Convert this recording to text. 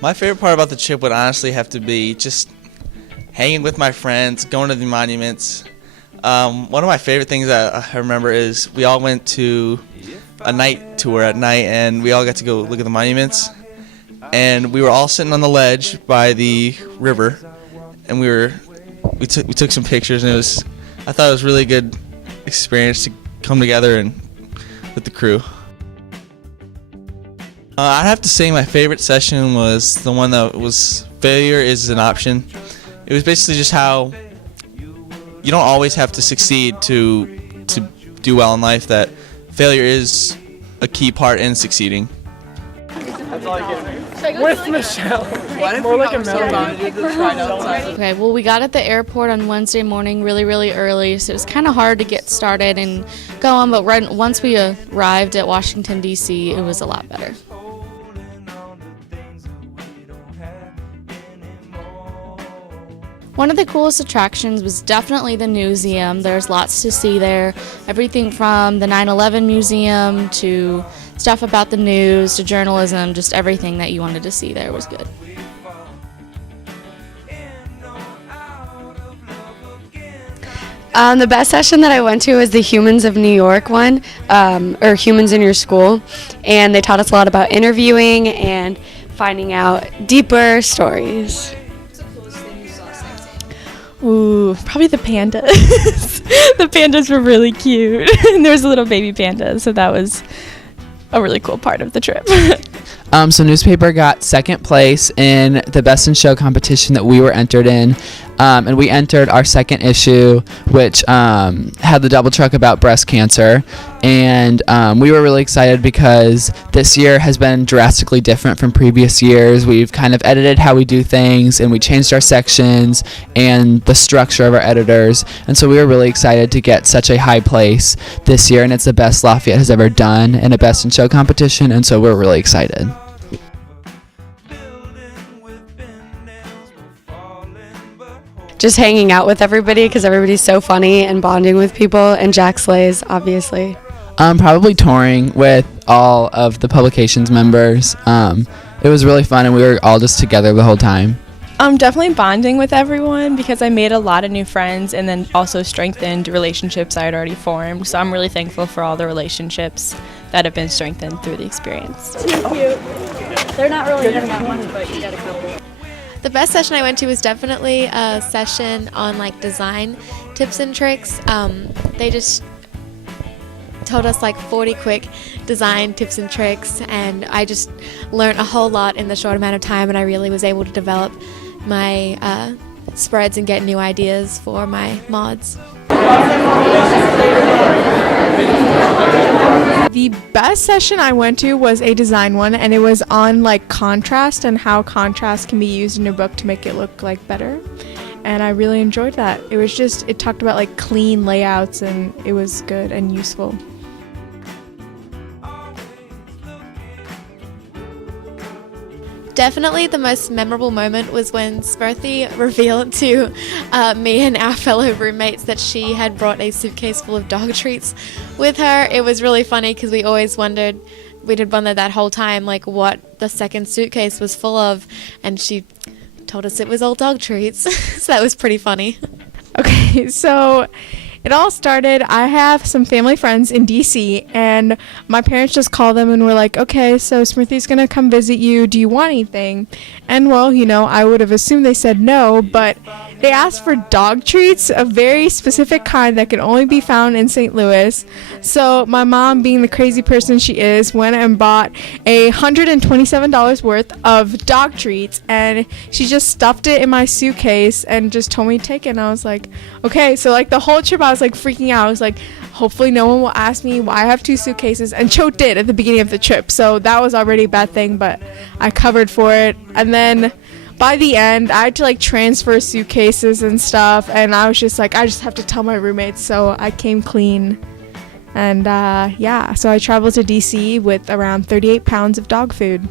My favorite part about the trip would honestly have to be just hanging with my friends, going to the monuments. One of my favorite things that I remember is we all went to a night tour at night, and we all got to go look at the monuments. And we were all sitting on the ledge by the river, and we took some pictures, and I thought it was a really good experience to come together and with the crew. I'd have to say my favorite session was the one that was failure is an option. It was basically just how you don't always have to succeed to do well in life, that failure is a key part in succeeding. That's all I get. With Michelle. More like a melody. Okay, well, we got at the airport on Wednesday morning really early, so it was kind of hard to get started and go on, but once we arrived at Washington, D.C., it was a lot better. One of the coolest attractions was definitely the museum. There's lots to see there. Everything from the 9/11 museum to stuff about the news to journalism, just everything that you wanted to see there was good. The best session that I went to was the Humans of New York one, or Humans in Your School, and they taught us a lot about interviewing and finding out deeper stories. Ooh, probably the pandas. The pandas were really cute. And there was a little baby panda, so that was a really cool part of the trip. So newspaper got second place in the Best in Show competition that we were entered in. And we entered our second issue, which had the double truck about breast cancer. And we were really excited because this year has been drastically different from previous years. We've kind of edited how we do things, and we changed our sections and the structure of our editors. And so we were really excited to get such a high place this year, and it's the best Lafayette has ever done in a Best in Show competition, and so we're really excited. Just hanging out with everybody because everybody's so funny and bonding with people, and Jack slays, obviously. Probably touring with all of the publications members. It was really fun, and we were all just together the whole time. Definitely bonding with everyone because I made a lot of new friends and then also strengthened relationships I had already formed. So I'm really thankful for all the relationships that have been strengthened through the experience. Too cute. They're not really giving out money, but you get a couple. The best session I went to was definitely a session on like design tips and tricks. They just told us like 40 quick design tips and tricks, and I just learned a whole lot in the short amount of time, and I really was able to develop my spreads and get new ideas for my mods. The best session I went to was a design one, and it was on like contrast and how contrast can be used in your book to make it look like better. And I really enjoyed that. It talked about like clean layouts, and it was good and useful. Definitely the most memorable moment was when Smirthy revealed to me and our fellow roommates that she had brought a suitcase full of dog treats with her. It was really funny because we'd wondered that whole time like what the second suitcase was full of, and she told us it was all dog treats. So that was pretty funny. Okay, so it all started, I have some family friends in DC, and my parents just called them and were like, okay, so Smirthy's gonna come visit you, do you want anything? And well, I would have assumed they said no, but they asked for dog treats, a very specific kind that can only be found in St. Louis. So my mom, being the crazy person she is, went and bought $127 worth of dog treats, and she just stuffed it in my suitcase and just told me to take it. And I was like, okay. So like the whole trip I was like freaking out. I was like, hopefully no one will ask me why I have two suitcases, and Cho did at the beginning of the trip, so that was already a bad thing, but I covered for it. And then by the end, I had to like transfer suitcases and stuff, and I was just like, I just have to tell my roommates, so I came clean. And so I traveled to DC with around 38 pounds of dog food.